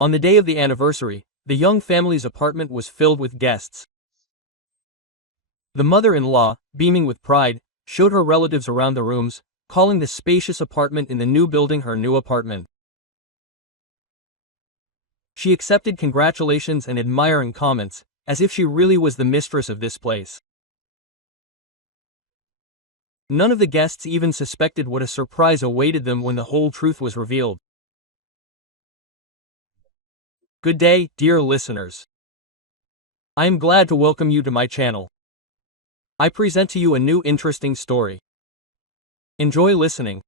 On the day of the anniversary, the young family's apartment was filled with guests. The mother-in-law, beaming with pride, showed her relatives around the rooms, calling the spacious apartment in the new building her new apartment. She accepted congratulations and admiring comments, as if she really was the mistress of this place. None of the guests even suspected what a surprise awaited them when the whole truth was revealed. Good day, dear listeners. I am glad to welcome you to my channel. I present to you a new interesting story. Enjoy listening.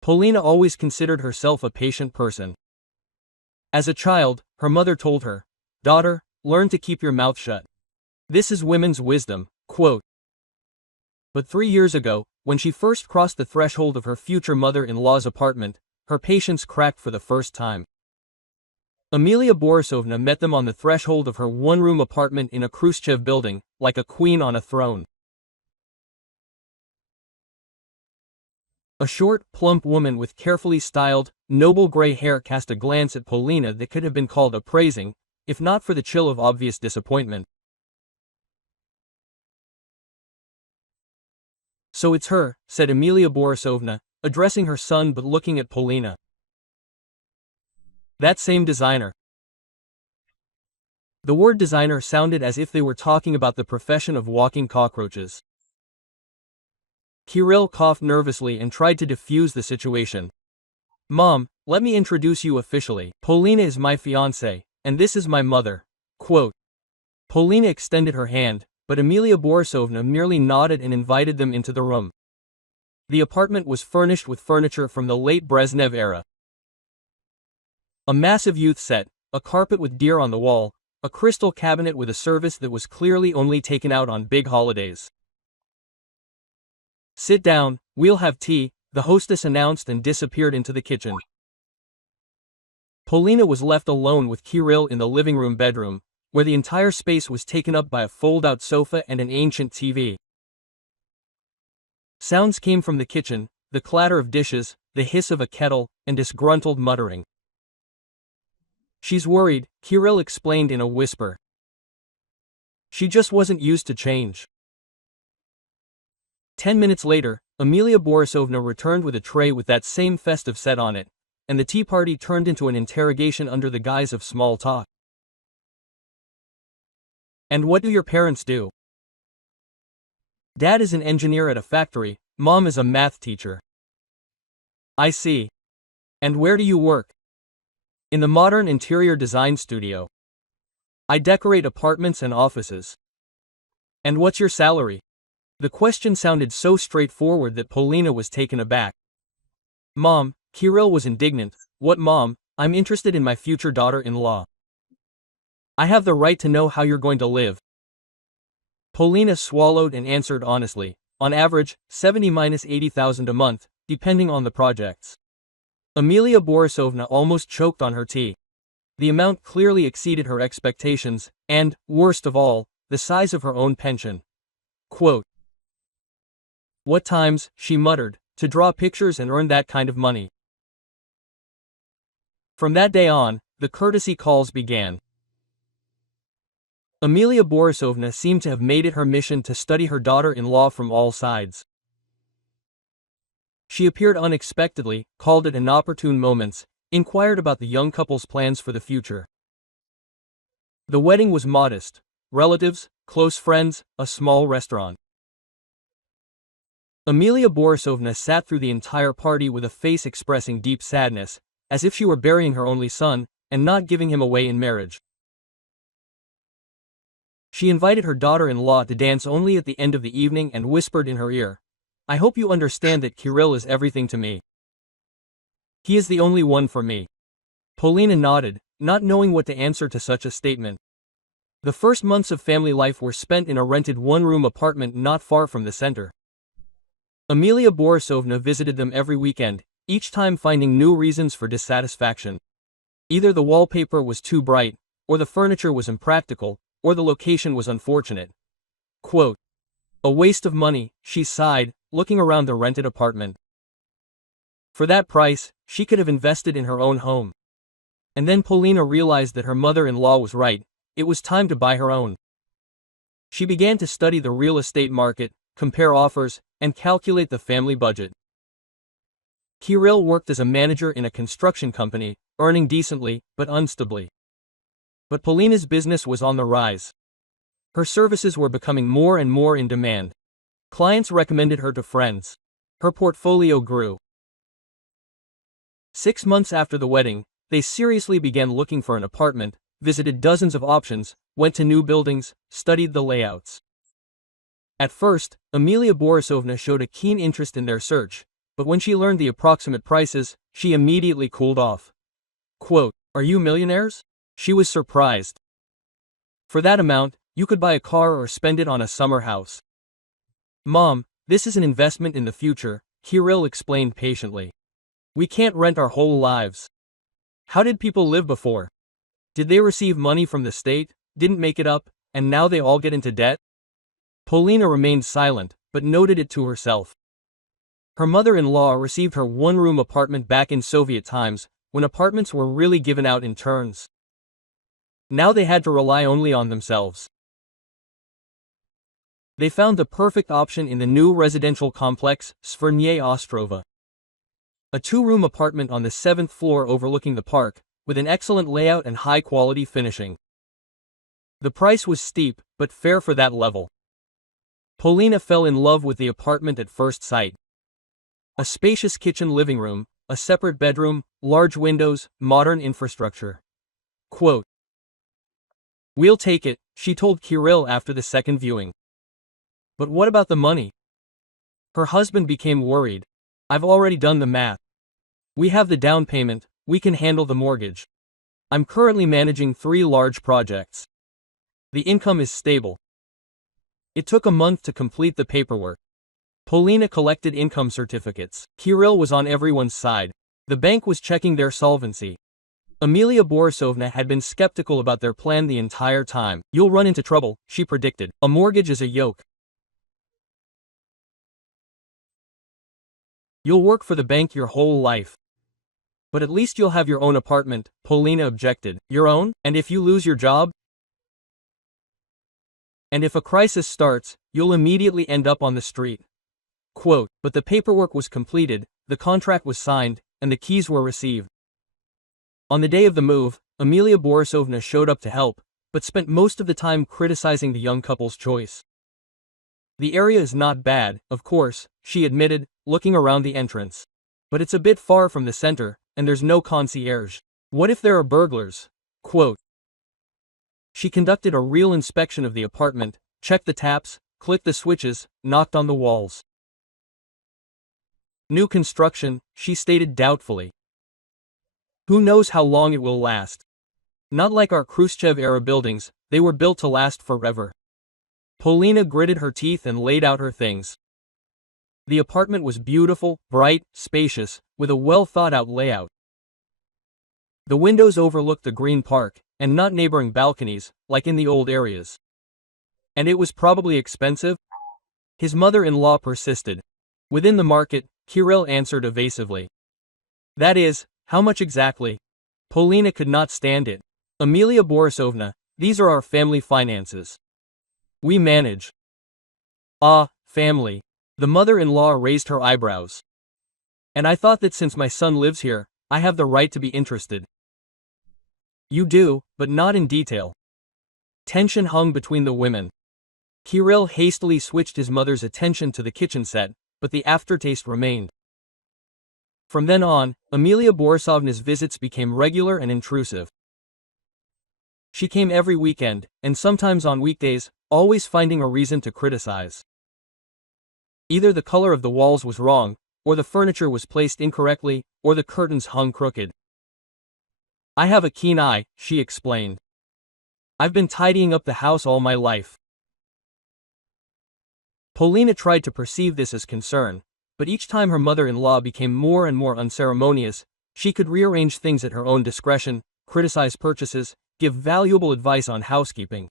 Polina always considered herself a patient person. As a child, her mother told her, "Daughter, learn to keep your mouth shut. This is women's wisdom," quote. But 3 years ago, when she first crossed the threshold of her future mother-in-law's apartment, her patience cracked for the first time. Amelia Borisovna met them on the threshold of her one-room apartment in a Khrushchev building, like a queen on a throne. A short, plump woman with carefully styled, noble gray hair cast a glance at Polina that could have been called appraising, if not for the chill of obvious disappointment. "So it's her," said Amelia Borisovna, addressing her son but looking at Polina. "That same designer." The word designer sounded as if they were talking about the profession of walking cockroaches. Kirill coughed nervously and tried to defuse the situation. "Mom, let me introduce you officially. Polina is my fiancée, and this is my mother," quote. Polina extended her hand, but Amelia Borisovna merely nodded and invited them into the room. The apartment was furnished with furniture from the late Brezhnev era. A massive youth set, a carpet with deer on the wall, a crystal cabinet with a service that was clearly only taken out on big holidays. "Sit down, we'll have tea," the hostess announced and disappeared into the kitchen. Polina was left alone with Kirill in the living room bedroom, where the entire space was taken up by a fold-out sofa and an ancient TV. Sounds came from the kitchen, the clatter of dishes, the hiss of a kettle, and disgruntled muttering. "She's worried," Kirill explained in a whisper. "She just wasn't used to change." 10 minutes later, Amelia Borisovna returned with a tray with that same festive set on it, and the tea party turned into an interrogation under the guise of small talk. "And what do your parents do?" "Dad is an engineer at a factory, Mom is a math teacher." "I see. And where do you work?" "In the modern interior design studio. I decorate apartments and offices." "And what's your salary?" The question sounded so straightforward that Polina was taken aback. "Mom," Kirill was indignant, "What mom? I'm interested in my future daughter-in-law. I have the right to know how you're going to live." Polina swallowed and answered honestly, "On average, 70–80,000 a month, depending on the projects." Amelia Borisovna almost choked on her tea. The amount clearly exceeded her expectations, and, worst of all, the size of her own pension. Quote, "What times," she muttered, "to draw pictures and earn that kind of money." From that day on, the courtesy calls began. Amelia Borisovna seemed to have made it her mission to study her daughter-in-law from all sides. She appeared unexpectedly, called at inopportune moments, inquired about the young couple's plans for the future. The wedding was modest: relatives, close friends, a small restaurant. Amelia Borisovna sat through the entire party with a face expressing deep sadness, as if she were burying her only son, and not giving him away in marriage. She invited her daughter-in-law to dance only at the end of the evening and whispered in her ear, "I hope you understand that Kirill is everything to me. He is the only one for me." Polina nodded, not knowing what to answer to such a statement. The first months of family life were spent in a rented one-room apartment not far from the center. Amelia Borisovna visited them every weekend, each time finding new reasons for dissatisfaction. Either the wallpaper was too bright, or the furniture was impractical, or the location was unfortunate. Quote, "A waste of money," she sighed, looking around the rented apartment. For that price, she could have invested in her own home. And then Paulina realized that her mother-in-law was right. It was time to buy her own. She began to study the real estate market, compare offers, and calculate the family budget. Kirill worked as a manager in a construction company, earning decently, but unstably. But Paulina's business was on the rise. Her services were becoming more and more in demand. Clients recommended her to friends. Her portfolio grew. 6 months after the wedding, they seriously began looking for an apartment, visited dozens of options, went to new buildings, studied the layouts. At first, Amelia Borisovna showed a keen interest in their search, but when she learned the approximate prices, she immediately cooled off. Quote, "Are you millionaires?" She was surprised. "For that amount, you could buy a car or spend it on a summer house." "Mom, this is an investment in the future," Kirill explained patiently. "We can't rent our whole lives. How did people live before? Did they receive money from the state, didn't make it up, and now they all get into debt?" Paulina remained silent, but noted it to herself. Her mother-in-law received her one-room apartment back in Soviet times, when apartments were really given out in turns. Now they had to rely only on themselves. They found the perfect option in the new residential complex, Svernye Ostrova. A 2-room apartment on the 7th floor overlooking the park, with an excellent layout and high-quality finishing. The price was steep, but fair for that level. Paulina fell in love with the apartment at first sight. A spacious kitchen living room, a separate bedroom, large windows, modern infrastructure. Quote, "We'll take it," she told Kirill after the second viewing. "But what about the money?" Her husband became worried. "I've already done the math. We have the down payment, we can handle the mortgage. I'm currently managing 3 large projects. The income is stable." It took a month to complete the paperwork. Paulina collected income certificates. Kirill was on everyone's side. The bank was checking their solvency. Amelia Borisovna had been skeptical about their plan the entire time. "You'll run into trouble," she predicted. "A mortgage is a yoke. You'll work for the bank your whole life." "But at least you'll have your own apartment," Paulina objected. "Your own? And if you lose your job? And if a crisis starts, you'll immediately end up on the street." Quote, but the paperwork was completed, the contract was signed, and the keys were received. On the day of the move, Amelia Borisovna showed up to help, but spent most of the time criticizing the young couple's choice. "The area is not bad, of course," she admitted, looking around the entrance. "But it's a bit far from the center, and there's no concierge. What if there are burglars?" Quote. She conducted a real inspection of the apartment, checked the taps, clicked the switches, knocked on the walls. "New construction," she stated doubtfully. "Who knows how long it will last? Not like our Khrushchev-era buildings, they were built to last forever." Paulina gritted her teeth and laid out her things. The apartment was beautiful, bright, spacious, with a well-thought-out layout. The windows overlooked the green park, and not neighboring balconies, like in the old areas. "And it was probably expensive?" his mother-in-law persisted. "Within the market," Kirill answered evasively. "That is, how much exactly?" Paulina could not stand it. "Amelia Borisovna, these are our family finances. We manage." "Ah, family." The mother-in-law raised her eyebrows. "And I thought that since my son lives here, I have the right to be interested." "You do, but not in detail." Tension hung between the women. Kirill hastily switched his mother's attention to the kitchen set, but the aftertaste remained. From then on, Amelia Borisovna's visits became regular and intrusive. She came every weekend, and sometimes on weekdays, always finding a reason to criticize. Either the color of the walls was wrong, or the furniture was placed incorrectly, or the curtains hung crooked. "I have a keen eye," she explained. "I've been tidying up the house all my life." Paulina tried to perceive this as concern, but each time her mother-in-law became more and more unceremonious, she could rearrange things at her own discretion, criticize purchases, give valuable advice on housekeeping.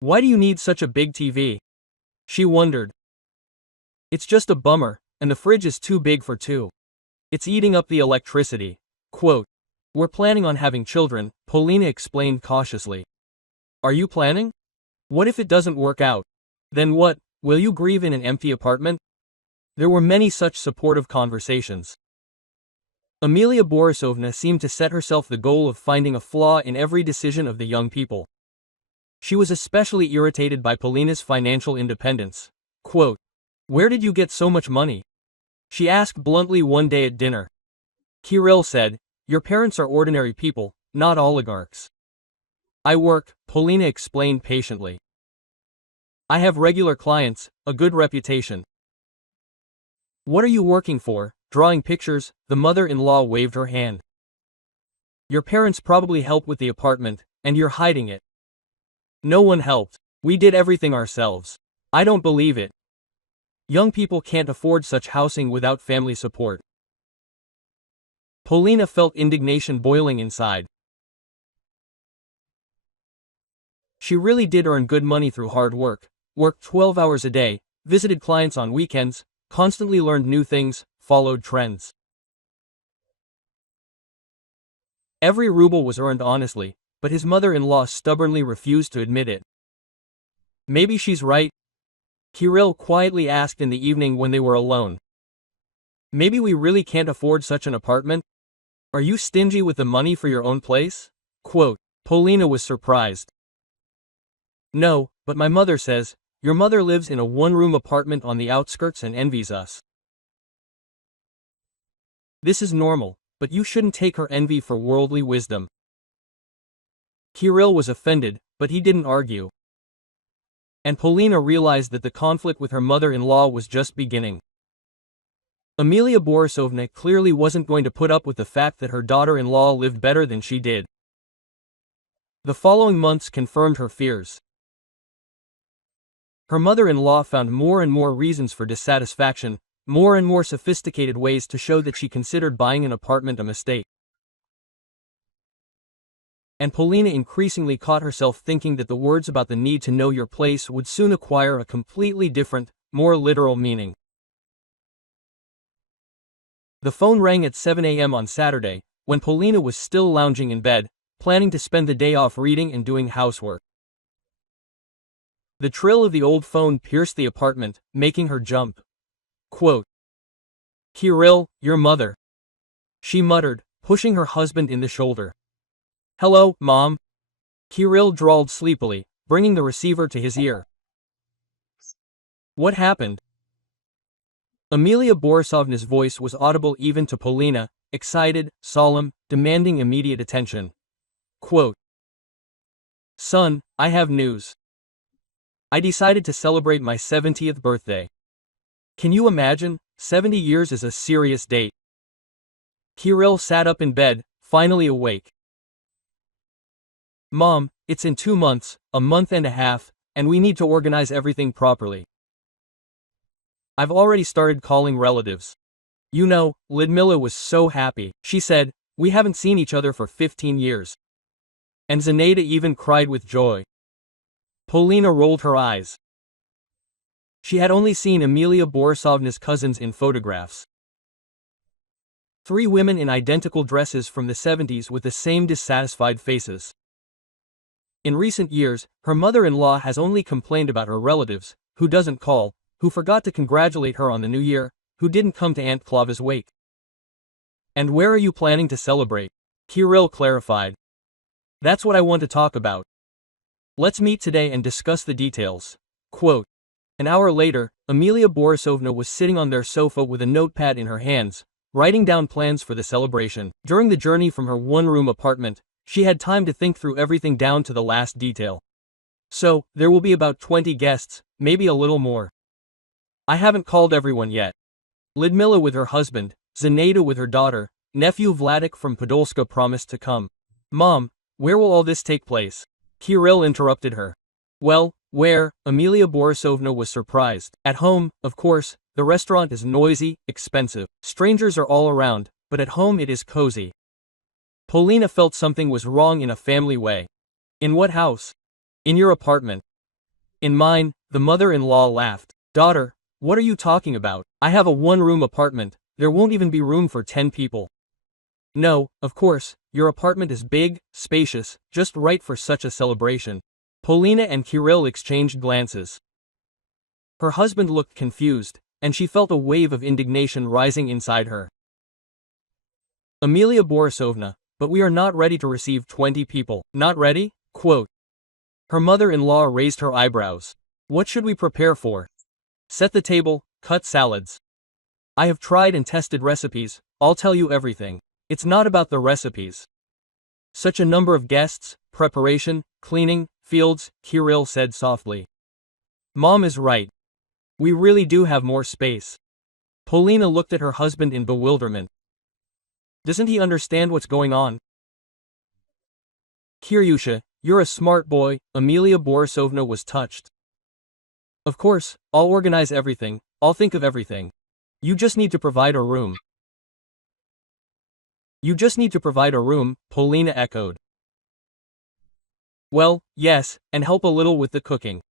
"Why do you need such a big TV?" she wondered. "It's just a bummer, and the fridge is too big for 2. It's eating up the electricity." Quote, "We're planning on having children," Polina explained cautiously. "Are you planning? What if it doesn't work out? Then what, will you grieve in an empty apartment?" There were many such supportive conversations. Amelia Borisovna seemed to set herself the goal of finding a flaw in every decision of the young people. She was especially irritated by Polina's financial independence. Quote, "Where did you get so much money?" she asked bluntly one day at dinner. Kirill said, "Your parents are ordinary people, not oligarchs." "I work," Polina explained patiently. "I have regular clients, a good reputation." "What are you working for? Drawing pictures?" The mother-in-law waved her hand. "Your parents probably help with the apartment, and you're hiding it." "No one helped. We did everything ourselves." "I don't believe it. Young people can't afford such housing without family support." Polina felt indignation boiling inside. She really did earn good money through hard work, worked 12 hours a day, visited clients on weekends, constantly learned new things, followed trends. Every ruble was earned honestly, but his mother-in-law stubbornly refused to admit it. "Maybe she's right," Kirill quietly asked in the evening when they were alone. "Maybe we really can't afford such an apartment? Are you stingy with the money for your own place?" Quote, Polina was surprised. "No, but my mother says, your mother lives in a one-room apartment on the outskirts and envies us. This is normal, but you shouldn't take her envy for worldly wisdom." Kirill was offended, but he didn't argue. And Polina realized that the conflict with her mother-in-law was just beginning. Amelia Borisovna clearly wasn't going to put up with the fact that her daughter-in-law lived better than she did. The following months confirmed her fears. Her mother-in-law found more and more reasons for dissatisfaction, more and more sophisticated ways to show that she considered buying an apartment a mistake. And Polina increasingly caught herself thinking that the words about the need to know your place would soon acquire a completely different, more literal meaning. The phone rang at 7 a.m. on Saturday, when Polina was still lounging in bed, planning to spend the day off reading and doing housework. The trill of the old phone pierced the apartment, making her jump. Quote, "Kirill, your mother," she muttered, pushing her husband in the shoulder. "Hello, Mom," Kirill drawled sleepily, bringing the receiver to his ear. "What happened?" Amelia Borisovna's voice was audible even to Polina, excited, solemn, demanding immediate attention. Quote, "Son, I have news. I decided to celebrate my 70th birthday. Can you imagine? 70 years is a serious date." Kirill sat up in bed, finally awake. "Mom, it's in 2 months, a month and a half, and we need to organize everything properly. I've already started calling relatives. You know, Lidmila was so happy. She said, we haven't seen each other for 15 years. And Zenaida even cried with joy." Polina rolled her eyes. She had only seen Amelia Borisovna's cousins in photographs. 3 women in identical dresses from the 70s with the same dissatisfied faces. In recent years, her mother-in-law has only complained about her relatives, who doesn't call, who forgot to congratulate her on the new year, who didn't come to Aunt Clava's wake. "And where are you planning to celebrate?" Kirill clarified. "That's what I want to talk about. Let's meet today and discuss the details." Quote, an hour later, Amelia Borisovna was sitting on their sofa with a notepad in her hands, writing down plans for the celebration. During the journey from her one-room apartment, she had time to think through everything down to the last detail. "So, there will be about 20 guests, maybe a little more. I haven't called everyone yet. Lidmila with her husband, Zenaida with her daughter, nephew Vladik from Podolska promised to come." "Mom, where will all this take place?" Kirill interrupted her. "Well, where?" Amelia Borisovna was surprised. "At home, of course. The restaurant is noisy, expensive. Strangers are all around, but at home it is cozy." Polina felt something was wrong in a family way. "In what house?" "In your apartment." "In mine," the mother-in-law laughed. "Daughter, what are you talking about? I have a one-room apartment, there won't even be room for 10 people." No, of course, your apartment is big, spacious, just right for such a celebration. Polina and Kirill exchanged glances. Her husband looked confused, and she felt a wave of indignation rising inside her. Amelia Borisovna, but we are not ready to receive 20 people. Not ready? Quote. Her mother-in-law raised her eyebrows. What should we prepare for? Set the table, cut salads. I have tried and tested recipes, I'll tell you everything. It's not about the recipes. Such a number of guests, preparation, cleaning, fields, Kirill said softly. Mom is right. We really do have more space. Polina looked at her husband in bewilderment. Doesn't he understand what's going on? Kiryusha, you're a smart boy, Amelia Borisovna was touched. Of course, I'll organize everything, I'll think of everything. You just need to provide a room. You just need to provide a room, Polina echoed. Well, yes, and help a little with the cooking.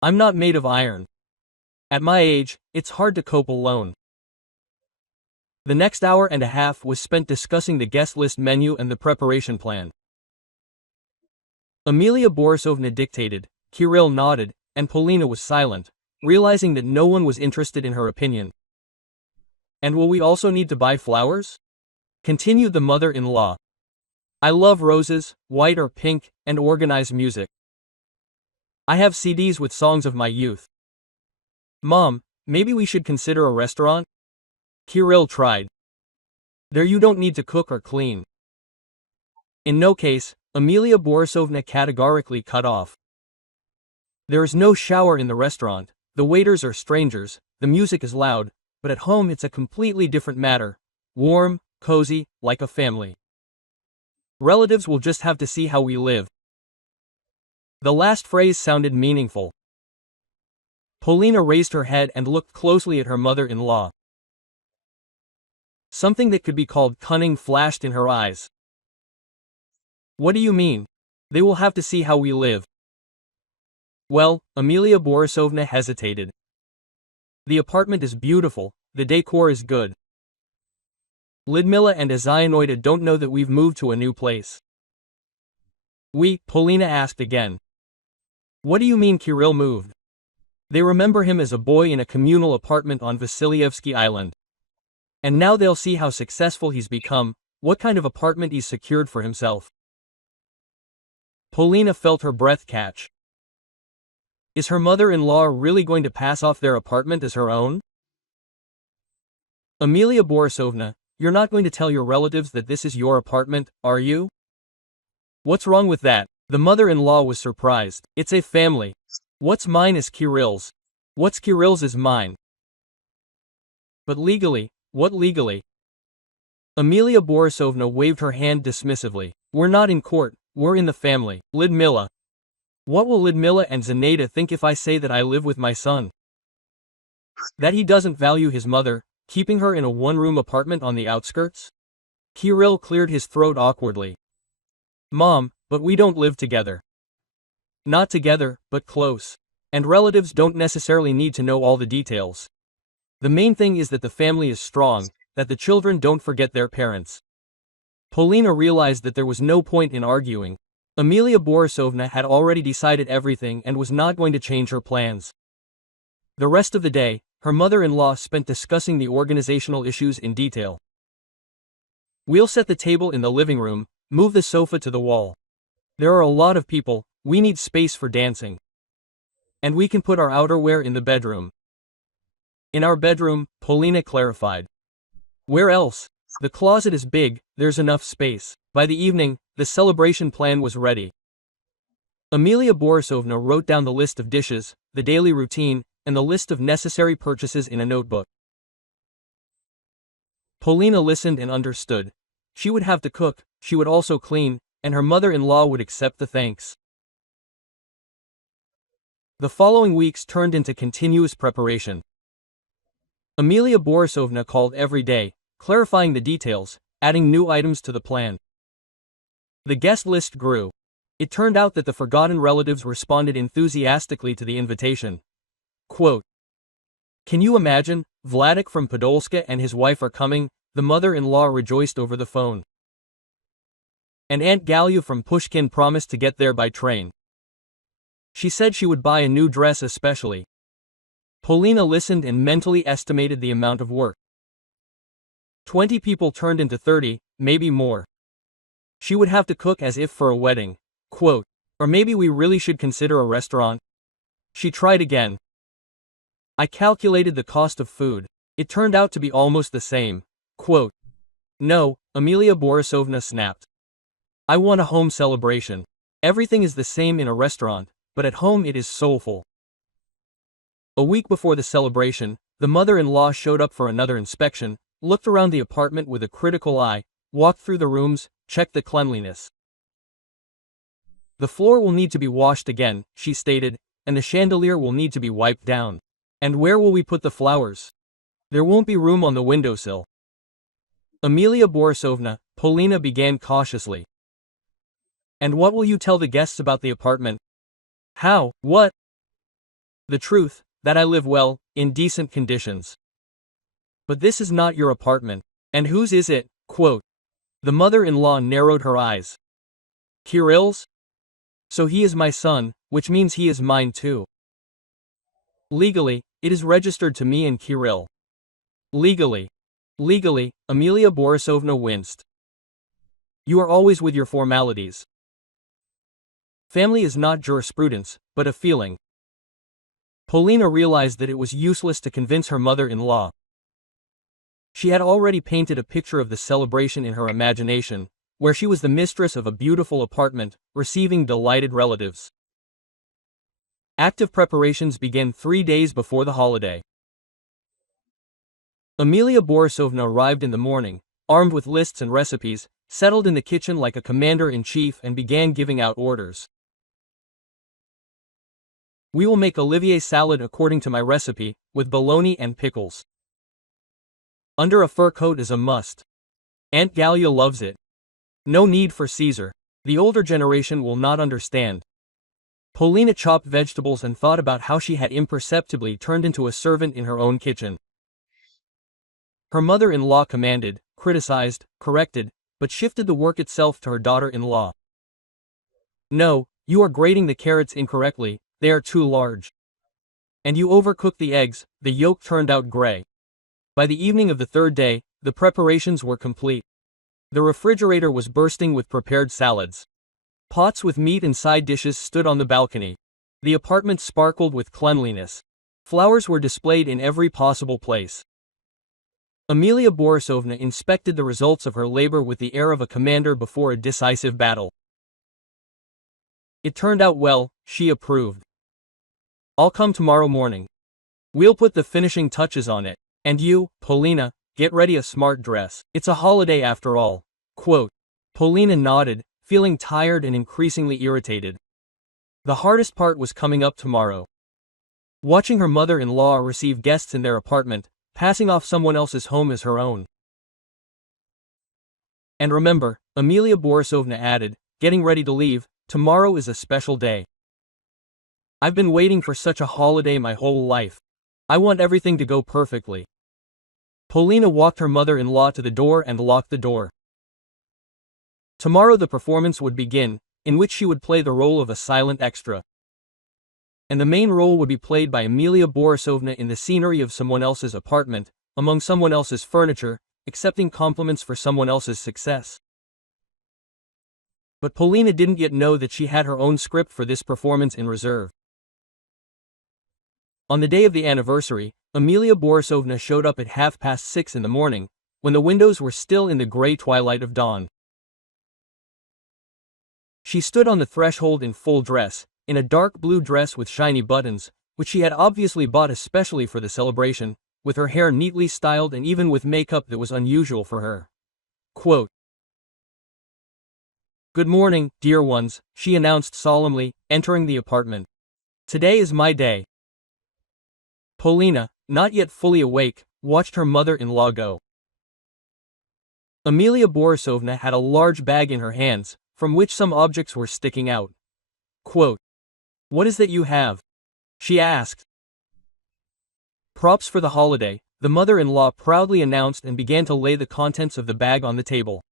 I'm not made of iron. At my age, it's hard to cope alone. The next hour and a half was spent discussing the guest list menu and the preparation plan. Amelia Borisovna dictated, Kirill nodded, and Polina was silent, realizing that no one was interested in her opinion. And will we also need to buy flowers? Continued the mother-in-law. I love roses, white or pink, and organized music. I have CDs with songs of my youth. Mom, maybe we should consider a restaurant? Kirill tried. There you don't need to cook or clean. In no case, Amelia Borisovna categorically cut off. There is no shower in the restaurant, the waiters are strangers, the music is loud, but at home it's a completely different matter. Warm, cozy, like a family. Relatives will just have to see how we live. The last phrase sounded meaningful. Polina raised her head and looked closely at her mother-in-law. Something that could be called cunning flashed in her eyes. What do you mean? They will have to see how we live. Well, Amelia Borisovna hesitated. The apartment is beautiful, the decor is good. Lidmila and Azianoida don't know that we've moved to a new place. Polina asked again. What do you mean Kirill moved? They remember him as a boy in a communal apartment on Vasilyevsky Island. And now they'll see how successful he's become, what kind of apartment he's secured for himself. Polina felt her breath catch. Is her mother-in-law really going to pass off their apartment as her own? Amelia Borisovna, you're not going to tell your relatives that this is your apartment, are you? What's wrong with that? The mother-in-law was surprised. It's a family. What's mine is Kirill's. What's Kirill's is mine. But legally, what legally? Amelia Borisovna waved her hand dismissively. We're not in court, we're in the family. Lidmila. What will Lidmila and Zinaida think if I say that I live with my son? That he doesn't value his mother, keeping her in a one-room apartment on the outskirts? Kirill cleared his throat awkwardly. Mom, but we don't live together. Not together, but close. And relatives don't necessarily need to know all the details. The main thing is that the family is strong, that the children don't forget their parents. Polina realized that there was no point in arguing. Amelia Borisovna had already decided everything and was not going to change her plans. The rest of the day, her mother-in-law spent discussing the organizational issues in detail. We'll set the table in the living room, move the sofa to the wall. There are a lot of people, we need space for dancing. And we can put our outerwear in the bedroom. In our bedroom, Polina clarified. Where else? The closet is big, there's enough space. By the evening, the celebration plan was ready. Amelia Borisovna wrote down the list of dishes, the daily routine, and the list of necessary purchases in a notebook. Polina listened and understood. She would have to cook, she would also clean, and her mother-in-law would accept the thanks. The following weeks turned into continuous preparation. Amelia Borisovna called every day, clarifying the details, adding new items to the plan. The guest list grew. It turned out that the forgotten relatives responded enthusiastically to the invitation. Quote, Can you imagine? Vladek from Podolska and his wife are coming, the mother-in-law rejoiced over the phone. And Aunt Gallia from Pushkin promised to get there by train. She said she would buy a new dress especially. Polina listened and mentally estimated the amount of work. 20 people turned into 30, maybe more. She would have to cook as if for a wedding. Quote, or maybe we really should consider a restaurant. She tried again. I calculated the cost of food. It turned out to be almost the same. Quote, no, Amelia Borisovna snapped. I want a home celebration. Everything is the same in a restaurant, but at home it is soulful. A week before the celebration, the mother-in-law showed up for another inspection, looked around the apartment with a critical eye, walked through the rooms, checked the cleanliness. The floor will need to be washed again, she stated, and the chandelier will need to be wiped down. And where will we put the flowers? There won't be room on the windowsill. Amelia Borisovna, Polina began cautiously. And what will you tell the guests about the apartment? How, what? The truth, that I live well, in decent conditions. But this is not your apartment. And whose is it? Quote. The mother-in-law narrowed her eyes. Kirill's? So he is my son, which means he is mine too. Legally, it is registered to me and Kirill. Legally, Amelia Borisovna winced. You are always with your formalities. Family is not jurisprudence, but a feeling. Polina realized that it was useless to convince her mother-in-law. She had already painted a picture of the celebration in her imagination, where she was the mistress of a beautiful apartment, receiving delighted relatives. Active preparations began 3 days before the holiday. Amelia Borisovna arrived in the morning, armed with lists and recipes, settled in the kitchen like a commander-in-chief and began giving out orders. We will make Olivier salad according to my recipe, with bologna and pickles. Under a fur coat is a must. Aunt Gallia loves it. No need for Caesar. The older generation will not understand. Polina chopped vegetables and thought about how she had imperceptibly turned into a servant in her own kitchen. Her mother-in-law commanded, criticized, corrected, but shifted the work itself to her daughter-in-law. No, you are grating the carrots incorrectly, they are too large. And you overcooked the eggs, the yolk turned out gray. By the evening of the third day, the preparations were complete. The refrigerator was bursting with prepared salads. Pots with meat and side dishes stood on the balcony. The apartment sparkled with cleanliness. Flowers were displayed in every possible place. Amelia Borisovna inspected the results of her labor with the air of a commander before a decisive battle. It turned out well, she approved. I'll come tomorrow morning. We'll put the finishing touches on it. And you, Polina, get ready a smart dress. It's a holiday after all. Quote. Polina nodded, feeling tired and increasingly irritated. The hardest part was coming up tomorrow. Watching her mother-in-law receive guests in their apartment, passing off someone else's home as her own. And remember, Amelia Borisovna added, getting ready to leave, tomorrow is a special day. I've been waiting for such a holiday my whole life. I want everything to go perfectly. Polina walked her mother-in-law to the door and locked the door. Tomorrow the performance would begin, in which she would play the role of a silent extra. And the main role would be played by Amelia Borisovna in the scenery of someone else's apartment, among someone else's furniture, accepting compliments for someone else's success. But Polina didn't yet know that she had her own script for this performance in reserve. On the day of the anniversary, Amelia Borisovna showed up at 6:30 in the morning, when the windows were still in the gray twilight of dawn. She stood on the threshold in full dress, in a dark blue dress with shiny buttons, which she had obviously bought especially for the celebration, with her hair neatly styled and even with makeup that was unusual for her. Quote. Good morning, dear ones, she announced solemnly, entering the apartment. Today is my day. Polina, not yet fully awake, watched her mother-in-law go. Amelia Borisovna had a large bag in her hands, from which some objects were sticking out. Quote. What is that you have? She asked. Props for the holiday, the mother-in-law proudly announced and began to lay the contents of the bag on the table.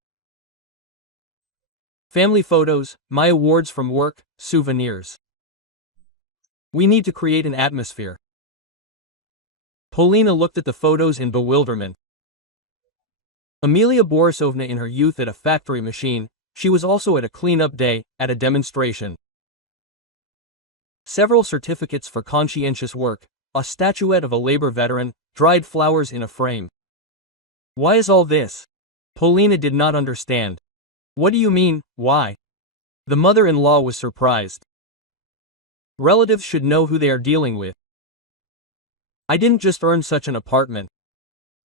Family photos, my awards from work, souvenirs. We need to create an atmosphere. Polina looked at the photos in bewilderment. Amelia Borisovna in her youth at a factory machine, she was also at a cleanup day, at a demonstration. Several certificates for conscientious work, a statuette of a labor veteran, dried flowers in a frame. Why is all this? Polina did not understand. What do you mean, why? The mother-in-law was surprised. Relatives should know who they are dealing with. I didn't just earn such an apartment.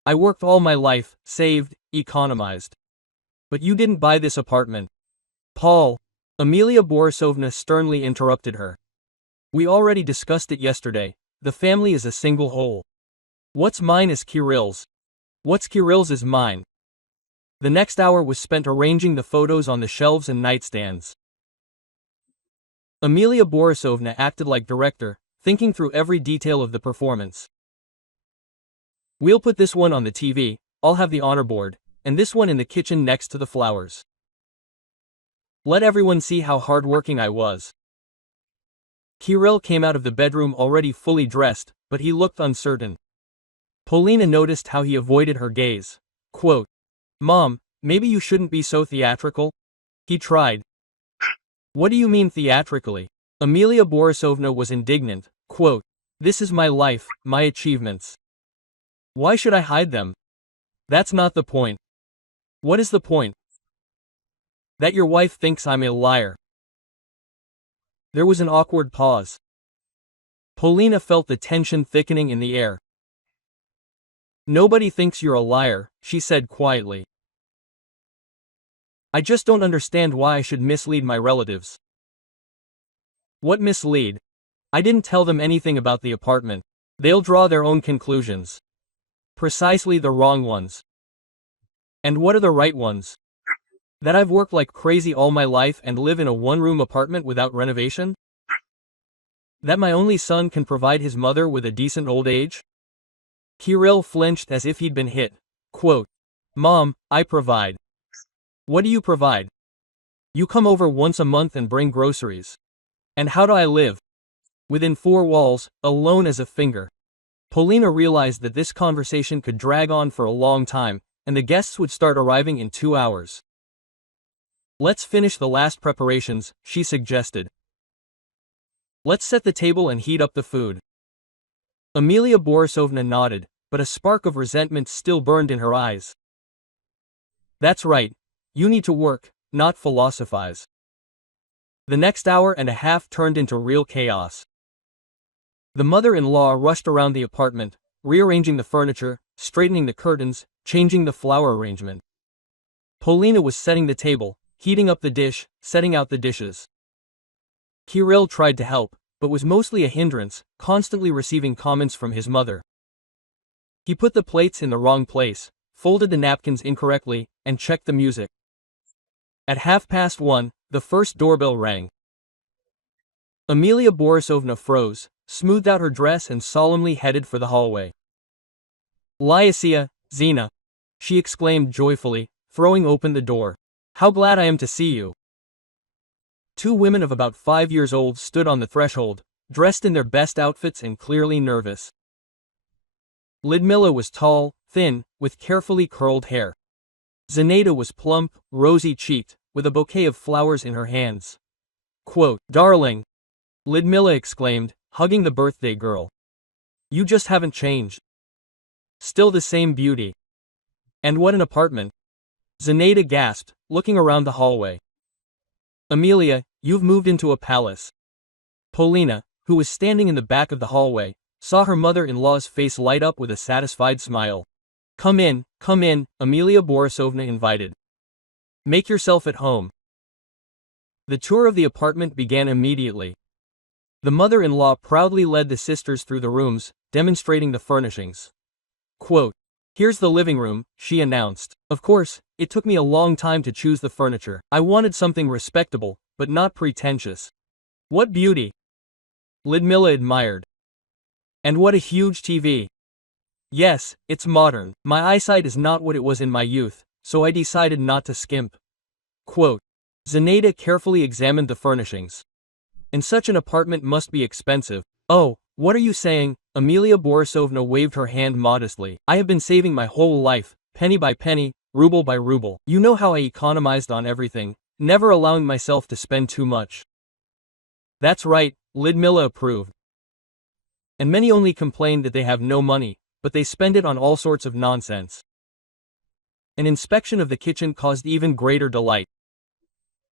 I worked all my life, saved, economized. But you didn't buy this apartment. Paul. Amelia Borisovna sternly interrupted her. We already discussed it yesterday. The family is a single whole. What's mine is Kirill's. What's Kirill's is mine. The next hour was spent arranging the photos on the shelves and nightstands. Amelia Borisovna acted like director, thinking through every detail of the performance. We'll put this one on the TV, I'll have the honor board, and this one in the kitchen next to the flowers. Let everyone see how hard-working I was. Kirill came out of the bedroom already fully dressed, but he looked uncertain. Polina noticed how he avoided her gaze. Quote, Mom, maybe you shouldn't be so theatrical? He tried. What do you mean theatrically? Amelia Borisovna was indignant. Quote, This is my life, my achievements. Why should I hide them? That's not the point. What is the point? That your wife thinks I'm a liar. There was an awkward pause. Polina felt the tension thickening in the air. Nobody thinks you're a liar, she said quietly. I just don't understand why I should mislead my relatives. What mislead? I didn't tell them anything about the apartment. They'll draw their own conclusions. Precisely the wrong ones. And what are the right ones? That I've worked like crazy all my life and live in a one-room apartment without renovation? That my only son can provide his mother with a decent old age? Kirill flinched as if he'd been hit. Quote, Mom, I provide. What do you provide? You come over once a month and bring groceries. And how do I live? Within four walls, alone as a finger. Polina realized that this conversation could drag on for a long time, and the guests would start arriving in 2 hours. Let's finish the last preparations, she suggested. Let's set the table and heat up the food. Amelia Borisovna nodded, but a spark of resentment still burned in her eyes. That's right. You need to work, not philosophize. The next hour and a half turned into real chaos. The mother-in-law rushed around the apartment, rearranging the furniture, straightening the curtains, changing the flower arrangement. Polina was setting the table, heating up the dish, setting out the dishes. Kirill tried to help, but was mostly a hindrance, constantly receiving comments from his mother. He put the plates in the wrong place, folded the napkins incorrectly, and checked the music. At 1:30, the first doorbell rang. Amelia Borisovna froze, smoothed out her dress and solemnly headed for the hallway. Lysia, Zina! She exclaimed joyfully, throwing open the door. How glad I am to see you! Two women of about 5 years old stood on the threshold, dressed in their best outfits and clearly nervous. Lidmila was tall, thin, with carefully curled hair. Zenata was plump, rosy-cheeked, with a bouquet of flowers in her hands. Quote, Darling! Lidmila exclaimed, hugging the birthday girl. You just haven't changed. Still the same beauty. And what an apartment! Zenata gasped, looking around the hallway. Amelia, you've moved into a palace. Polina, who was standing in the back of the hallway, saw her mother-in-law's face light up with a satisfied smile. Come in, Amelia Borisovna invited. Make yourself at home. The tour of the apartment began immediately. The mother-in-law proudly led the sisters through the rooms, demonstrating the furnishings. Quote, Here's the living room, she announced. Of course, it took me a long time to choose the furniture. I wanted something respectable, but not pretentious. What beauty! Lidmila admired. And what a huge TV! Yes, it's modern. My eyesight is not what it was in my youth, so I decided not to skimp. Quote. Zenaida carefully examined the furnishings. And such an apartment must be expensive. Oh, what are you saying? Amelia Borisovna waved her hand modestly. I have been saving my whole life, penny by penny, ruble by ruble. You know how I economized on everything, never allowing myself to spend too much. That's right, Lidmila approved. And many only complain that they have no money, but they spend it on all sorts of nonsense. An inspection of the kitchen caused even greater delight.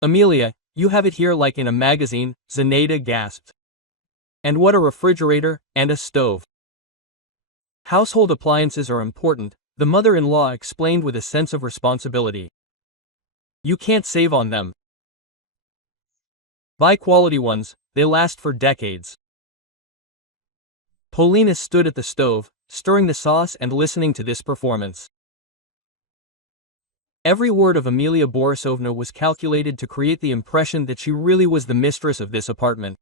Amelia, you have it here like in a magazine, Zenaida gasped. And what a refrigerator, and a stove. Household appliances are important, the mother-in-law explained with a sense of responsibility. You can't save on them. Buy quality ones, they last for decades. Polina stood at the stove, stirring the sauce and listening to this performance. Every word of Amelia Borisovna was calculated to create the impression that she really was the mistress of this apartment.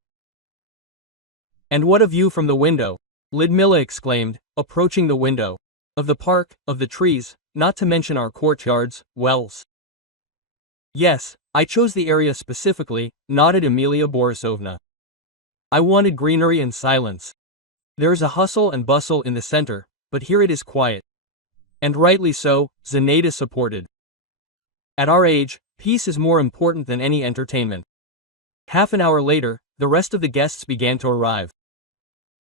And what a view from the window! Lidmila exclaimed, approaching the window. Of the park, of the trees, not to mention our courtyards, wells. Yes, I chose the area specifically, nodded Amelia Borisovna. I wanted greenery and silence. There is a hustle and bustle in the center, but here it is quiet. And rightly so, Zenaida supported. At our age, peace is more important than any entertainment. Half an hour later, the rest of the guests began to arrive.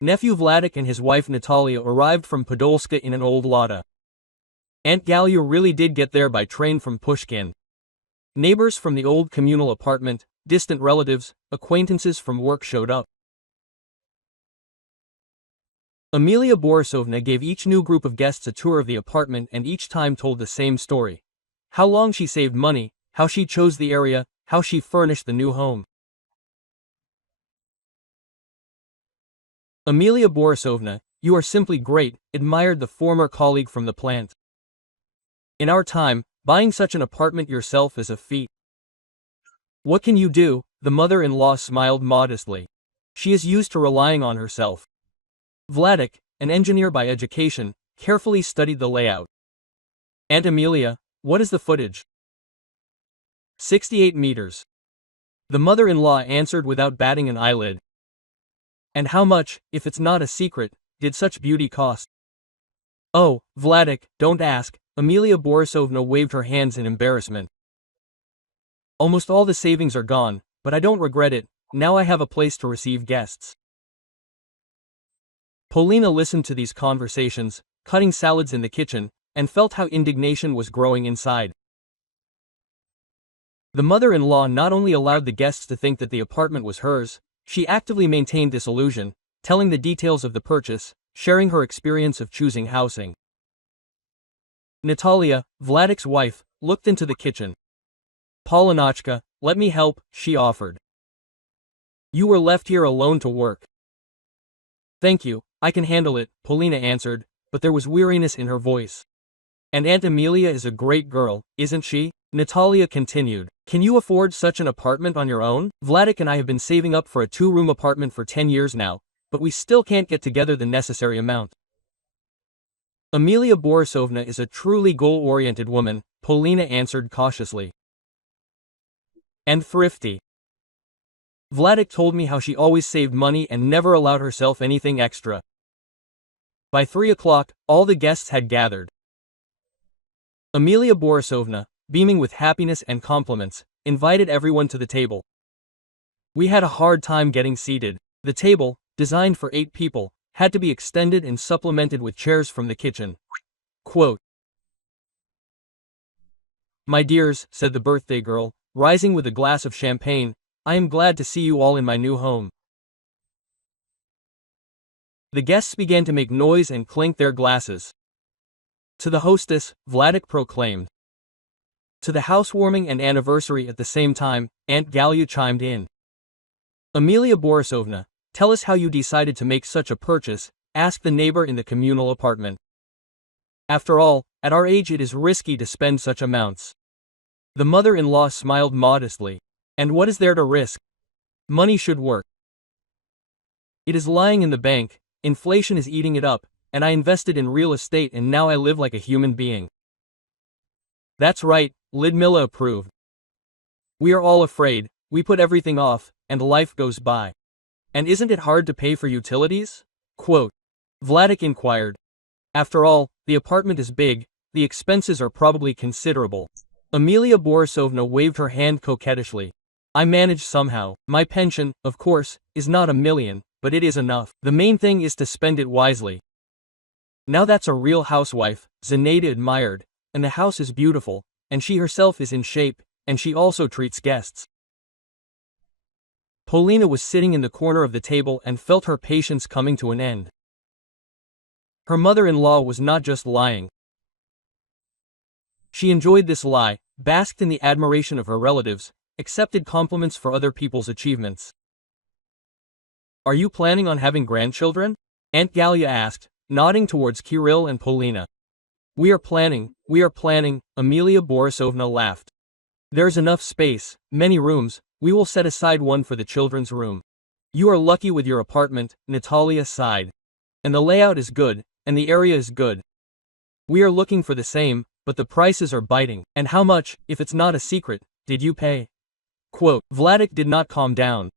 Nephew Vladik and his wife Natalia arrived from Podolska in an old Lada. Aunt Galya really did get there by train from Pushkin. Neighbors from the old communal apartment, distant relatives, acquaintances from work showed up. Amelia Borisovna gave each new group of guests a tour of the apartment and each time told the same story. How long she saved money, how she chose the area, how she furnished the new home. Amelia Borisovna, you are simply great, admired the former colleague from the plant. In our time, buying such an apartment yourself is a feat. What can you do? The mother-in-law smiled modestly. She is used to relying on herself. Vladik, an engineer by education, carefully studied the layout. Aunt Amelia, what is the footage? 68 meters. The mother-in-law answered without batting an eyelid. And how much, if it's not a secret, did such beauty cost? Oh, Vladik, don't ask, Amelia Borisovna waved her hands in embarrassment. Almost all the savings are gone, but I don't regret it, now I have a place to receive guests. Polina listened to these conversations, cutting salads in the kitchen, and felt how indignation was growing inside. The mother-in-law not only allowed the guests to think that the apartment was hers, she actively maintained this illusion, telling the details of the purchase, sharing her experience of choosing housing. Natalia, Vladik's wife, looked into the kitchen. Polinochka, let me help, she offered. You were left here alone to work. Thank you, I can handle it, Polina answered, but there was weariness in her voice. And Aunt Amelia is a great girl, isn't she? Natalia continued. Can you afford such an apartment on your own? Vladik and I have been saving up for a 2-room apartment for 10 years now, but we still can't get together the necessary amount. Amelia Borisovna is a truly goal-oriented woman, Polina answered cautiously. And thrifty. Vladik told me how she always saved money and never allowed herself anything extra. By 3 o'clock, all the guests had gathered. Amelia Borisovna, beaming with happiness and compliments, invited everyone to the table. We had a hard time getting seated. The table, designed for 8 people, had to be extended and supplemented with chairs from the kitchen. Quote, My dears, said the birthday girl, rising with a glass of champagne, I am glad to see you all in my new home. The guests began to make noise and clink their glasses. To the hostess, Vladik proclaimed. To the housewarming and anniversary at the same time, Aunt Galya chimed in. Amelia Borisovna, tell us how you decided to make such a purchase, asked the neighbor in the communal apartment. After all, at our age it is risky to spend such amounts. The mother-in-law smiled modestly. And what is there to risk? Money should work. It is lying in the bank, inflation is eating it up, and I invested in real estate and now I live like a human being. That's right, Lidmilla approved. We are all afraid, we put everything off, and life goes by. And isn't it hard to pay for utilities? Quote. Vladik inquired. After all, the apartment is big, the expenses are probably considerable. Amelia Borisovna waved her hand coquettishly. I manage somehow. My pension, of course, is not $1 million, but it is enough. The main thing is to spend it wisely. Now that's a real housewife, Zenaida admired, and the house is beautiful, and she herself is in shape, and she also treats guests. Polina was sitting in the corner of the table and felt her patience coming to an end. Her mother-in-law was not just lying. She enjoyed this lie, basked in the admiration of her relatives, accepted compliments for other people's achievements. Are you planning on having grandchildren? Aunt Galia asked, nodding towards Kirill and Polina. We are planning, Amelia Borisovna laughed. There's enough space, many rooms, we will set aside one for the children's room. You are lucky with your apartment, Natalia sighed. And the layout is good, and the area is good. We are looking for the same, but the prices are biting. And how much, if it's not a secret, did you pay? Quote. Vladik did not calm down.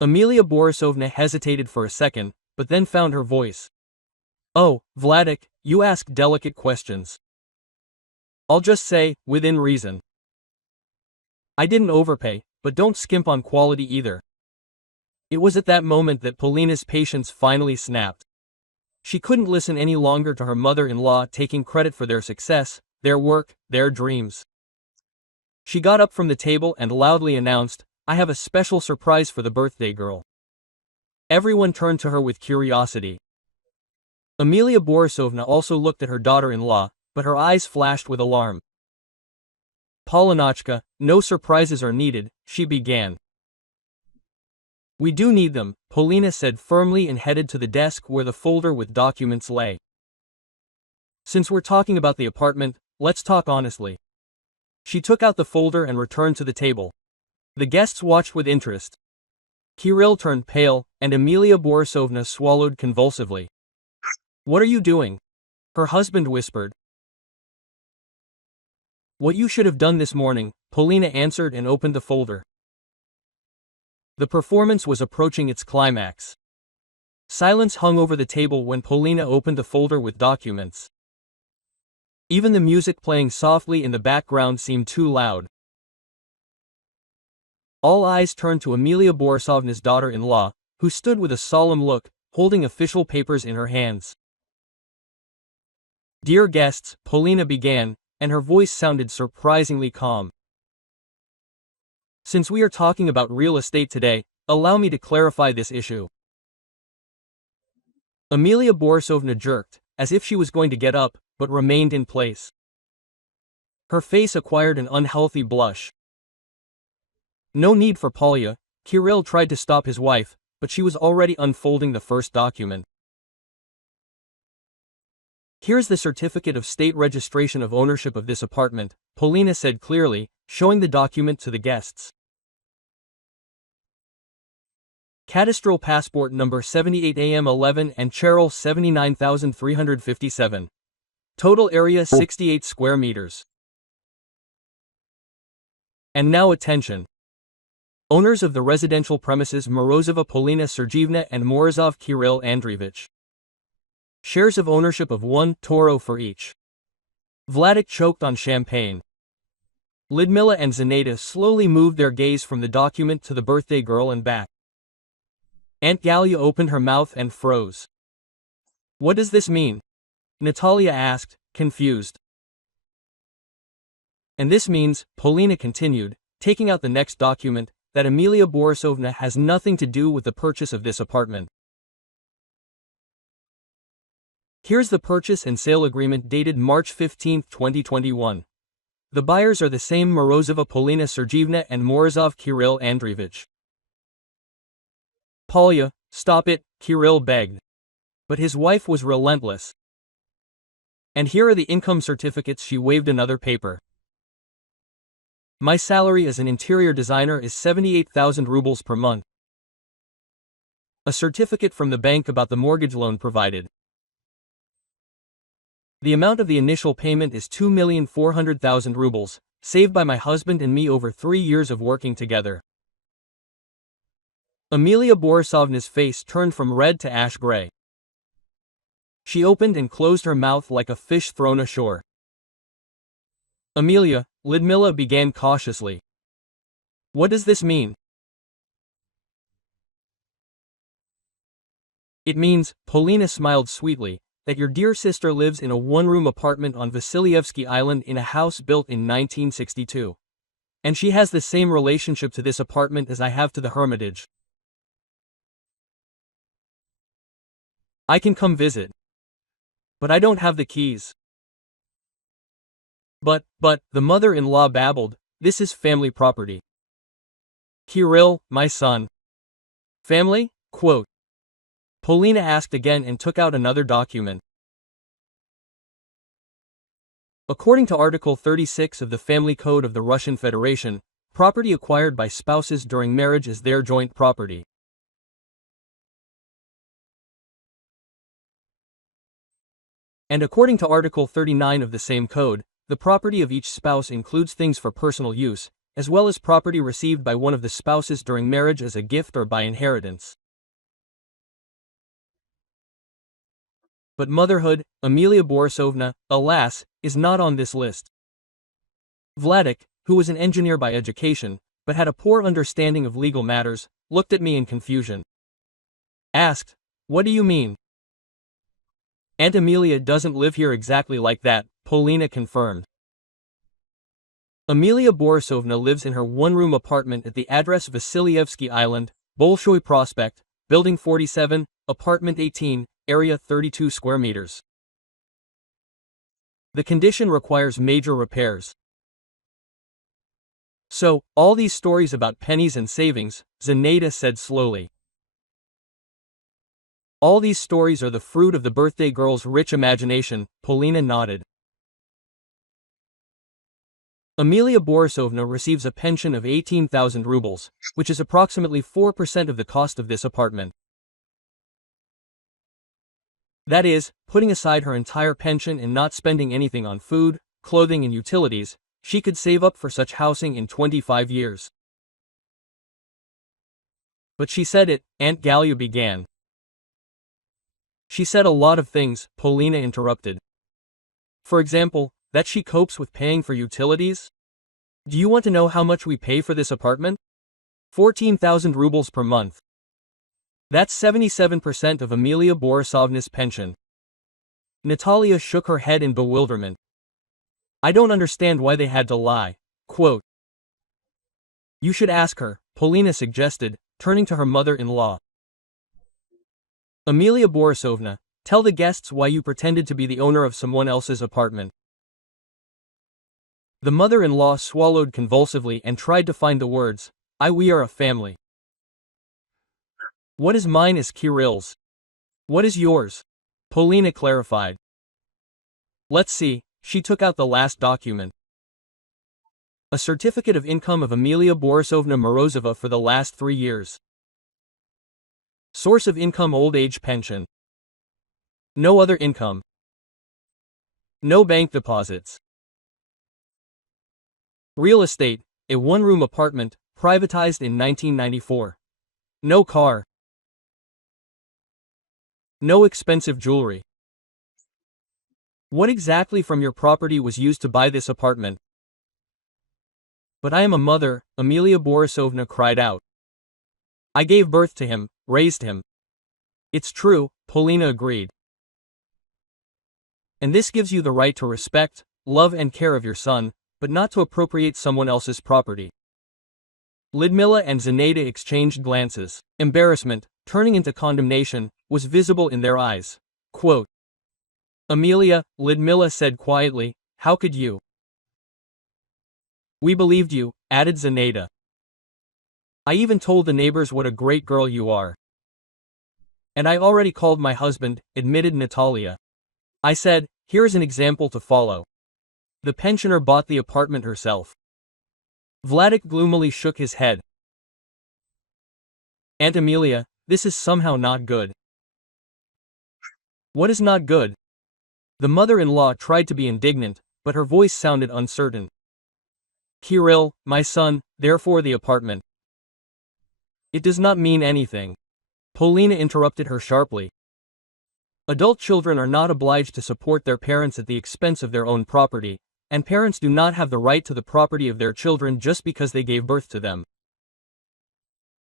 Amelia Borisovna hesitated for a second, but then found her voice. Oh, Vladik, you ask delicate questions. I'll just say, within reason. I didn't overpay, but don't skimp on quality either. It was at that moment that Polina's patience finally snapped. She couldn't listen any longer to her mother-in-law taking credit for their success, their work, their dreams. She got up from the table and loudly announced, I have a special surprise for the birthday girl. Everyone turned to her with curiosity. Amelia Borisovna also looked at her daughter-in-law, but her eyes flashed with alarm. Polinochka, no surprises are needed, she began. We do need them, Polina said firmly and headed to the desk where the folder with documents lay. Since we're talking about the apartment, let's talk honestly. She took out the folder and returned to the table. The guests watched with interest. Kirill turned pale, and Amelia Borisovna swallowed convulsively. What are you doing? Her husband whispered. What you should have done this morning, Polina answered and opened the folder. The performance was approaching its climax. Silence hung over the table when Polina opened the folder with documents. Even the music playing softly in the background seemed too loud. All eyes turned to Amelia Borisovna's daughter-in-law, who stood with a solemn look, holding official papers in her hands. Dear guests, Polina began, and her voice sounded surprisingly calm. Since we are talking about real estate today, allow me to clarify this issue. Amelia Borisovna jerked, as if she was going to get up, but remained in place. Her face acquired an unhealthy blush. No need for Polya, Kirill tried to stop his wife, but she was already unfolding the first document. Here's the certificate of state registration of ownership of this apartment, Polina said clearly, showing the document to the guests. Cadastral passport number 78AM11 and Cheryl 79,357. Total area 68 square meters. And now attention. Owners of the residential premises Morozova Polina Sergeevna and Morozov Kirill Andreevich. Shares of ownership of 1 Toro for each. Vladik choked on champagne. Lidmilla and Zenaida slowly moved their gaze from the document to the birthday girl and back. Aunt Galia opened her mouth and froze. What does this mean? Natalia asked, confused. And this means, Polina continued, taking out the next document, that Amelia Borisovna has nothing to do with the purchase of this apartment. Here's the purchase and sale agreement dated March 15, 2021. The buyers are the same Morozova Polina Sergeevna and Morozov Kirill Andreevich. Polya, stop it, Kirill begged. But his wife was relentless. And here are the income certificates. She waved another paper. My salary as an interior designer is 78,000 rubles per month. A certificate from the bank about the mortgage loan provided. The amount of the initial payment is 2,400,000 rubles, saved by my husband and me over 3 years of working together. Amelia Borisovna's face turned from red to ash gray. She opened and closed her mouth like a fish thrown ashore. Amelia, Lyudmila began cautiously. What does this mean? It means, Polina smiled sweetly, that your dear sister lives in a one-room apartment on Vasilyevsky Island in a house built in 1962. And she has the same relationship to this apartment as I have to the Hermitage. I can come visit. But I don't have the keys. But, the mother-in-law babbled, this is family property. Kirill, my son. Family? Quote. Polina asked again and took out another document. According to Article 36 of the Family Code of the Russian Federation, property acquired by spouses during marriage is their joint property. And according to Article 39 of the same code, the property of each spouse includes things for personal use, as well as property received by one of the spouses during marriage as a gift or by inheritance. But motherhood, Amelia Borisovna, alas, is not on this list. Vladik, who was an engineer by education, but had a poor understanding of legal matters, looked at me in confusion. Asked, what do you mean? Aunt Amelia doesn't live here exactly like that, Polina confirmed. Amelia Borisovna lives in her one-room apartment at the address Vasilyevsky Island, Bolshoi Prospect, Building 47, Apartment 18, Area 32 square meters. The condition requires major repairs. So, all these stories about pennies and savings, Zenaida said slowly. All these stories are the fruit of the birthday girl's rich imagination, Polina nodded. Amelia Borisovna receives a pension of 18,000 rubles, which is approximately 4% of the cost of this apartment. That is, putting aside her entire pension and not spending anything on food, clothing and utilities, she could save up for such housing in 25 years. But she said it, Aunt Galia began. She said a lot of things, Polina interrupted. For example, that she copes with paying for utilities? Do you want to know how much we pay for this apartment? 14,000 rubles per month. That's 77% of Amelia Borisovna's pension. Natalia shook her head in bewilderment. I don't understand why they had to lie. Quote. You should ask her, Polina suggested, turning to her mother-in-law. Amelia Borisovna, tell the guests why you pretended to be the owner of someone else's apartment. The mother-in-law swallowed convulsively and tried to find the words, we are a family. What is mine is Kirill's. What is yours? Polina clarified. Let's see, she took out the last document. A certificate of income of Amelia Borisovna Morozova for the last 3 years. Source of income old age pension. No other income. No bank deposits. Real estate, a one-room apartment, privatized in 1994. No car. No expensive jewelry. What exactly from your property was used to buy this apartment? But I am a mother, Amelia Borisovna cried out. I gave birth to him, raised him. It's true, Polina agreed. And this gives you the right to respect, love and care of your son, but not to appropriate someone else's property. Lyudmila and Zenaida exchanged glances. Embarrassment, turning into condemnation, was visible in their eyes. Quote. Amelia, Lyudmila said quietly, how could you? We believed you, added Zenaida. I even told the neighbors what a great girl you are. And I already called my husband, admitted Natalia. I said, here's an example to follow. The pensioner bought the apartment herself. Vladik gloomily shook his head. Aunt Amelia, this is somehow not good. What is not good? The mother-in-law tried to be indignant, but her voice sounded uncertain. Kirill, my son, therefore the apartment. It does not mean anything. Polina interrupted her sharply. Adult children are not obliged to support their parents at the expense of their own property, and parents do not have the right to the property of their children just because they gave birth to them.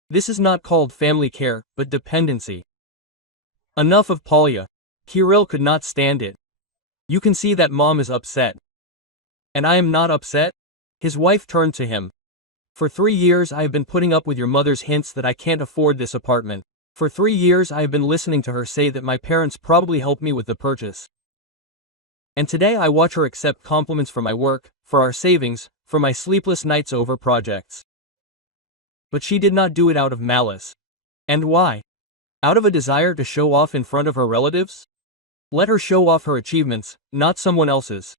This is not called family care, but dependency. Enough of Polya. Kirill could not stand it. You can see that mom is upset. And I am not upset? His wife turned to him. For 3 years I have been putting up with your mother's hints that I can't afford this apartment. For 3 years I have been listening to her say that my parents probably helped me with the purchase. And today I watch her accept compliments for my work, for our savings, for my sleepless nights over projects. But she did not do it out of malice. And why? Out of a desire to show off in front of her relatives? Let her show off her achievements, not someone else's.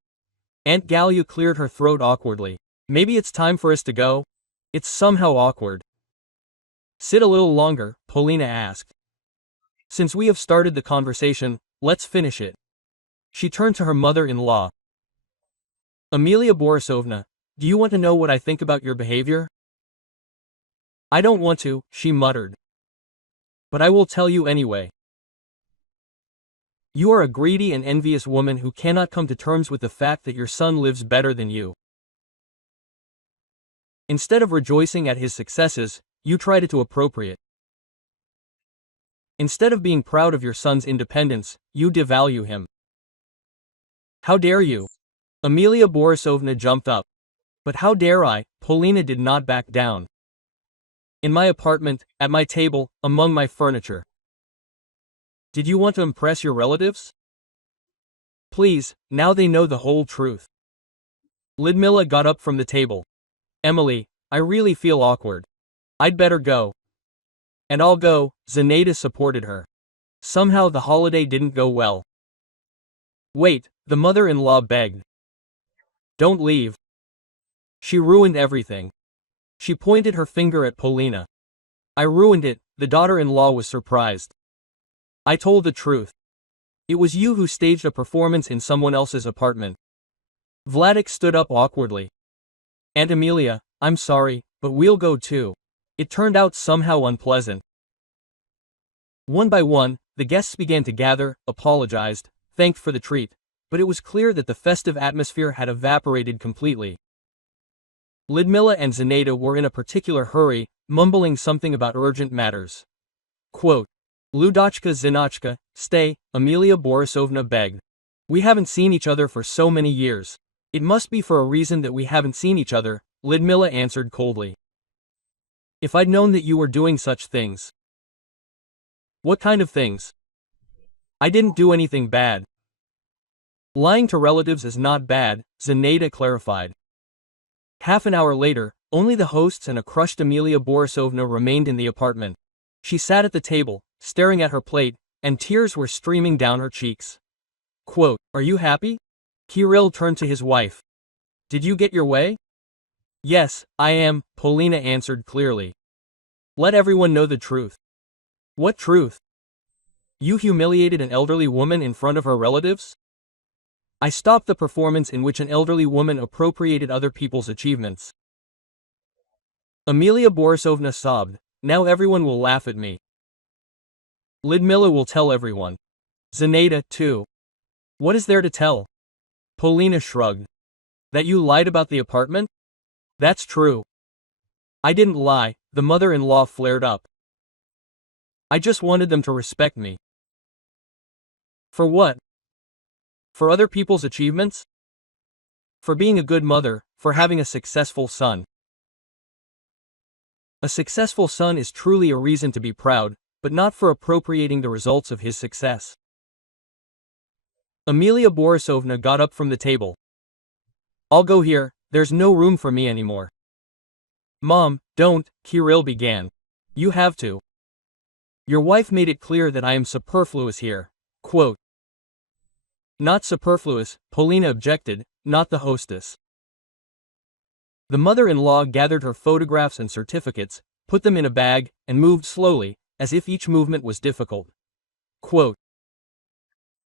Aunt Gallia cleared her throat awkwardly. Maybe it's time for us to go? It's somehow awkward. Sit a little longer, Polina asked. Since we have started the conversation, let's finish it. She turned to her mother-in-law. Amelia Borisovna, do you want to know what I think about your behavior? I don't want to, she muttered. But I will tell you anyway. You are a greedy and envious woman who cannot come to terms with the fact that your son lives better than you. Instead of rejoicing at his successes, you try to appropriate. Instead of being proud of your son's independence, you devalue him. How dare you? Amelia Borisovna jumped up. But how dare I? Polina did not back down. In my apartment, at my table, among my furniture. Did you want to impress your relatives? Please, now they know the whole truth. Lyudmila got up from the table. Emily, I really feel awkward. I'd better go. And I'll go, Zenaida supported her. Somehow the holiday didn't go well. Wait, the mother-in-law begged. Don't leave. She ruined everything. She pointed her finger at Polina. I ruined it, the daughter-in-law was surprised. I told the truth. It was you who staged a performance in someone else's apartment. Vladik stood up awkwardly. Aunt Amelia, I'm sorry, but we'll go too. It turned out somehow unpleasant. One by one, the guests began to gather, apologized, thanked for the treat, but it was clear that the festive atmosphere had evaporated completely. Lyudmila and Zenaida were in a particular hurry, mumbling something about urgent matters. Quote, Ludochka Zinachka, stay, Amelia Borisovna begged. We haven't seen each other for so many years. It must be for a reason that we haven't seen each other, Lyudmila answered coldly. If I'd known that you were doing such things. What kind of things? I didn't do anything bad. Lying to relatives is not bad, Zenaida clarified. Half an hour later, only the hosts and a crushed Amelia Borisovna remained in the apartment. She sat at the table, staring at her plate, and tears were streaming down her cheeks. Quote, Are you happy? Kirill turned to his wife. Did you get your way? Yes, I am, Polina answered clearly. Let everyone know the truth. What truth? You humiliated an elderly woman in front of her relatives? I stopped the performance in which an elderly woman appropriated other people's achievements. Amelia Borisovna sobbed. Now everyone will laugh at me. Lyudmila will tell everyone. Zenaida, too. What is there to tell? Polina shrugged. That you lied about the apartment? That's true. I didn't lie, the mother-in-law flared up. I just wanted them to respect me. For what? For other people's achievements? For being a good mother, for having a successful son. A successful son is truly a reason to be proud, but not for appropriating the results of his success. Amelia Borisovna got up from the table. I'll go here, there's no room for me anymore. Mom, don't, Kirill began. You have to. Your wife made it clear that I am superfluous here. Quote. Not superfluous, Polina objected, not the hostess. The mother-in-law gathered her photographs and certificates, put them in a bag, and moved slowly, as if each movement was difficult. Quote.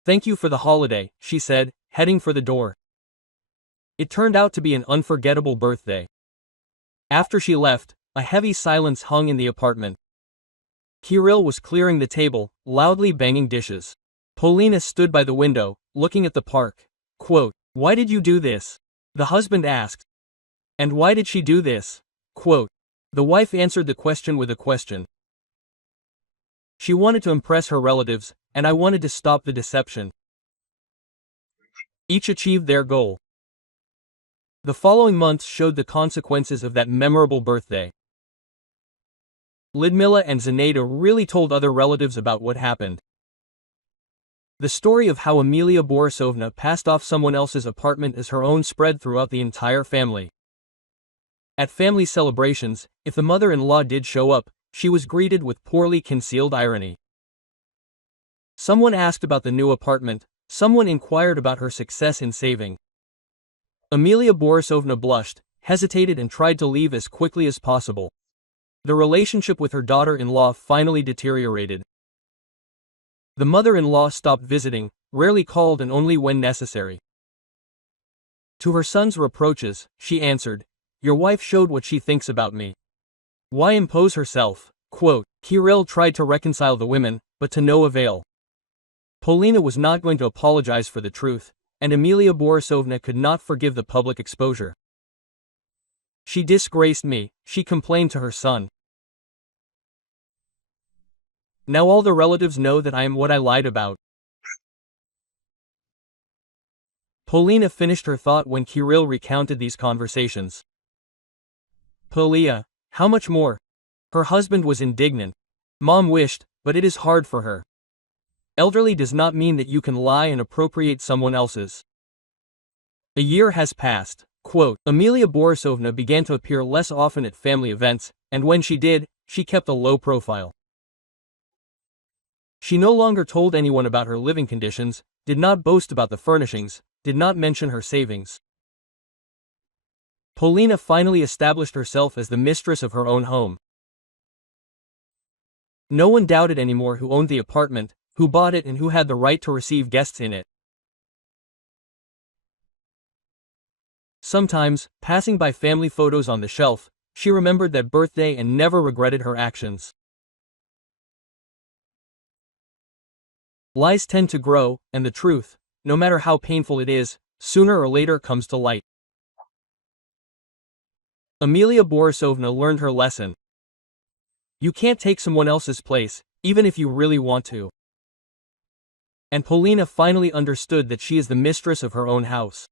Thank you for the holiday, she said, heading for the door. It turned out to be an unforgettable birthday. After she left, a heavy silence hung in the apartment. Kirill was clearing the table, loudly banging dishes. Polina stood by the window, looking at the park. Quote, "Why did you do this?" the husband asked. And why did she do this? Quote, the wife answered the question with a question. She wanted to impress her relatives, and I wanted to stop the deception. Each achieved their goal. The following months showed the consequences of that memorable birthday. Lidmila and Zenaida really told other relatives about what happened. The story of how Amelia Borisovna passed off someone else's apartment as her own spread throughout the entire family. At family celebrations, if the mother-in-law did show up, she was greeted with poorly concealed irony. Someone asked about the new apartment, someone inquired about her success in saving. Amelia Borisovna blushed, hesitated and tried to leave as quickly as possible. The relationship with her daughter-in-law finally deteriorated. The mother-in-law stopped visiting, rarely called and only when necessary. To her son's reproaches, she answered, "Your wife showed what she thinks about me. Why impose herself?" Quote, Kirill tried to reconcile the women, but to no avail. Polina was not going to apologize for the truth, and Amelia Borisovna could not forgive the public exposure. "She disgraced me," she complained to her son. "Now all the relatives know that I am what I lied about." Polina finished her thought when Kirill recounted these conversations. "Polina, how much more?" Her husband was indignant. "Mom wished, but it is hard for her. Elderly does not mean that you can lie and appropriate someone else's." A year has passed. Quote, Amelia Borisovna began to appear less often at family events, and when she did, she kept a low profile. She no longer told anyone about her living conditions, did not boast about the furnishings, did not mention her savings. Polina finally established herself as the mistress of her own home. No one doubted anymore who owned the apartment, who bought it and who had the right to receive guests in it. Sometimes, passing by family photos on the shelf, she remembered that birthday and never regretted her actions. Lies tend to grow, and the truth, no matter how painful it is, sooner or later comes to light. Amelia Borisovna learned her lesson. You can't take someone else's place, even if you really want to. And Polina finally understood that she is the mistress of her own house.